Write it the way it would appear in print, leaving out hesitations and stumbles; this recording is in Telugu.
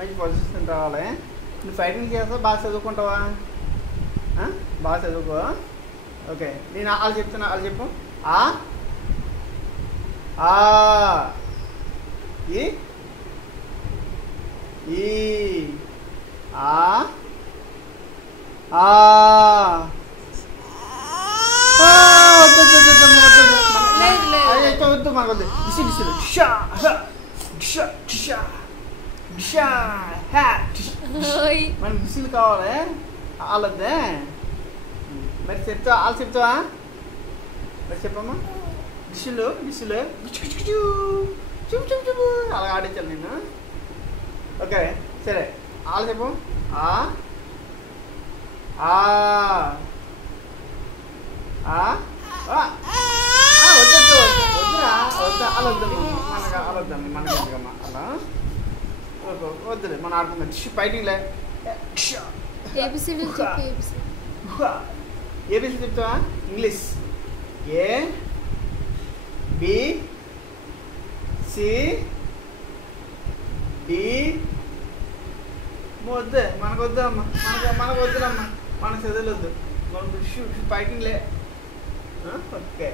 మంచి పొజిషన్ రావాలి. నువ్వు ఫైటింగ్ చేస్తావు, బాగా చదువుకుంటావా? బాగా చదువుకో. ఓకే, నేను వాళ్ళు చెప్తున్నా, వాళ్ళు చెప్పు. ఆ ఈ ఈ ఆ వద్దు మనకొద్దు. డిసిలు మనకి డిసిలు కావాలి. వాళ్ళొద్దే. మరి చెప్తావా? వాళ్ళు చెప్తావా? మరి చెప్పమ్మా. డిసిలు చూపు చూపు చూపు అలా ఆడించాలి నేను. ఓకే సరే, వాళ్ళు చెప్పు. వద్దు వద్దురా, వద్దు అలా వద్దమ్మా, మనకు అలా వద్దమ్మా, మనకి ఎందుకమ్మా అలా వద్దులే, మనం ఆడుకుందాం. ఫైటింగ్లే. ఏబిసిడి చెప్తావా? English A B C D. వద్దే, మనకు వద్దమ్మా, మనకు వద్దులమ్మా, మన చదువులు వద్దు, మనకు ఫైటింగ్లే. ఓకే.